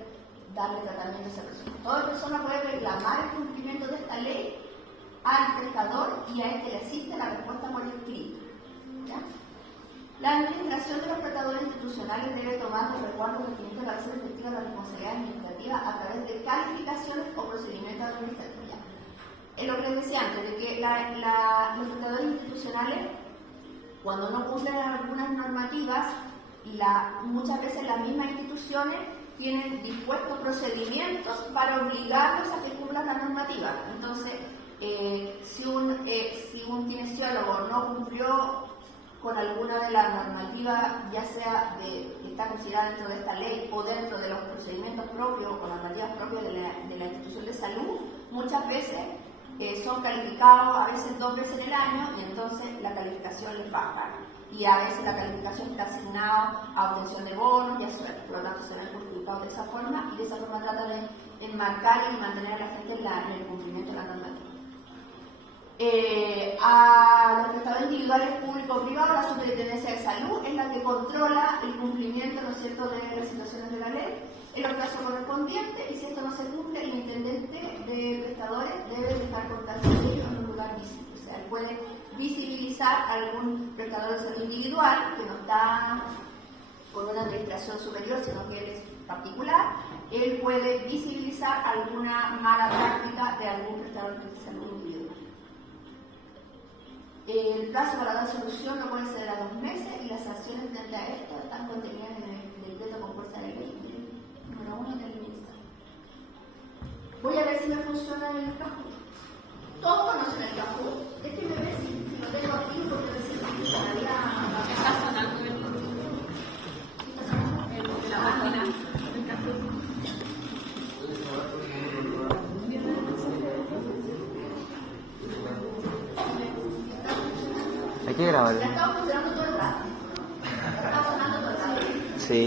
darle tratamiento a esa persona. Toda persona puede reclamar el cumplimiento de esta ley al prestador y a este le asiste la respuesta por escrito, ¿ya? La administración de los prestadores institucionales debe tomar los recuerdos pertinentes para hacer efectiva la responsabilidad administrativa administrativa a través de calificaciones o procedimientos administrativos. Es lo que les decía antes, de que los prestadores institucionales, cuando no cumplen algunas normativas, muchas veces las mismas instituciones tienen dispuestos procedimientos para obligarlos a que cumplan la normativa. Entonces, si un kinesiólogo no cumplió con alguna de las normativas, ya sea que está considerada dentro de esta ley o dentro de los procedimientos propios o normativas propias de la institución de salud, muchas veces son calificados a veces 2 veces en el año y entonces la calificación les baja. Y a veces la calificación está asignada a obtención de bonos y a sueldo, por lo tanto se ven justificados de esa forma y de esa forma tratan de enmarcar y mantener a la gente en el cumplimiento de la normativa. A los prestadores individuales público-privados, la Superintendencia de Salud es la que controla el cumplimiento, ¿no es cierto?, de las situaciones de la ley en los plazos correspondientes, y si esto no se cumple, el intendente de prestadores debe estar constante de ello en un lugar visible. O sea, él puede visibilizar a algún prestador de salud individual que no está con una administración superior, sino que él es particular. Él puede visibilizar alguna mala práctica de algún prestador de salud individual. El plazo para dar solución no puede ser a 2 meses y las sanciones frente a esto están contenidas en el decreto con fuerza de ley número 1 del Ministerio. Voy a ver si me funciona el Kahoot. Todos conocen el Kahoot. Déjenme ver si lo tengo aquí porque recién Está sonando el la máquina del Kahoot. Hay que grabarlo. la estamos funcionando todo el rato. La estamos sonando todo el rato. Sí.